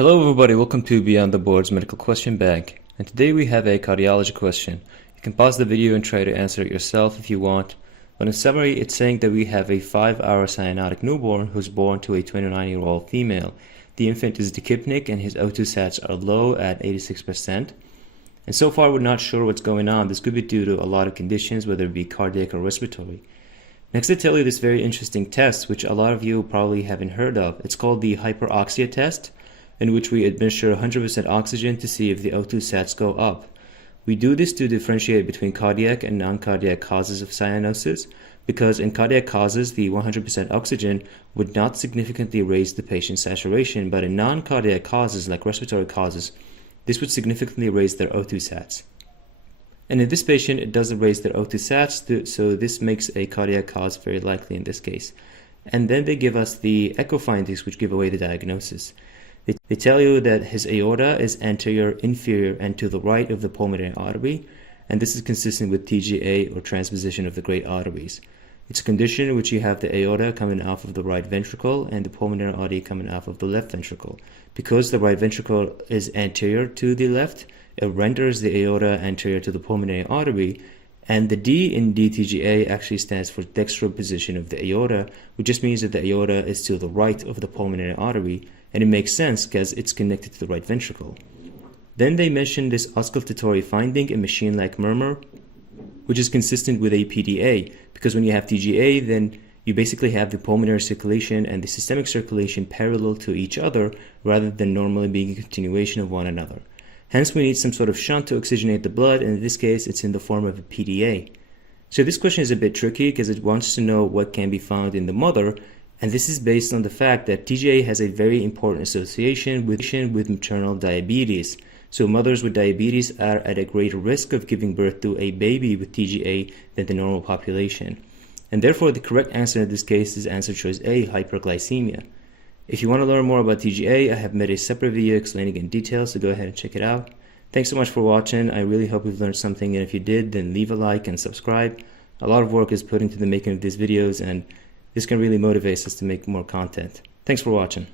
Hello everybody, welcome to Beyond the Boards Medical Question Bank, and today we have a cardiology question. You can pause the video and try to answer it yourself if you want, but in summary it's saying that we have a 5-hour cyanotic newborn who's born to a 29-year-old female. The infant is dechypnic and his O2 sats are low at 86%. And so far we're not sure what's going on. This could be due to a lot of conditions, whether it be cardiac or respiratory. Next, I tell you this very interesting test which a lot of you probably haven't heard of. It's called the hyperoxia test, in which we administer 100% oxygen to see if the O2 sats go up. We do this to differentiate between cardiac and non-cardiac causes of cyanosis, because in cardiac causes, the 100% oxygen would not significantly raise the patient's saturation, but in non-cardiac causes like respiratory causes, this would significantly raise their O2 sats. And in this patient, it doesn't raise their O2 sats, so this makes a cardiac cause very likely in this case. And then they give us the echo findings which give away the diagnosis. They tell you that his aorta is anterior, inferior, and to the right of the pulmonary artery, and this is consistent with TGA or transposition of the Great Arteries. It's a condition in which you have the aorta coming off of the right ventricle and the pulmonary artery coming off of the left ventricle. Because the right ventricle is anterior to the left, it renders the aorta anterior to the pulmonary artery, and the D in DTGA actually stands for dextroposition of the aorta, which just means that the aorta is to the right of the pulmonary artery, and it makes sense because it's connected to the right ventricle. Then they mention this auscultatory finding, a machine-like murmur, which is consistent with a PDA, because when you have TGA, then you basically have the pulmonary circulation and the systemic circulation parallel to each other, rather than normally being a continuation of one another. Hence, we need some sort of shunt to oxygenate the blood, and in this case, it's in the form of a PDA. So this question is a bit tricky because it wants to know what can be found in the mother, and this is based on the fact that TGA has a very important association with maternal diabetes. So mothers with diabetes are at a greater risk of giving birth to a baby with TGA than the normal population. And therefore, the correct answer in this case is answer choice A, hyperglycemia. If you want to learn more about TGA, I have made a separate video explaining in detail, so go ahead and check it out. Thanks so much for watching. I really hope you've learned something, and if you did, then leave a like and subscribe. A lot of work is put into the making of these videos, and this can really motivate us to make more content. Thanks for watching.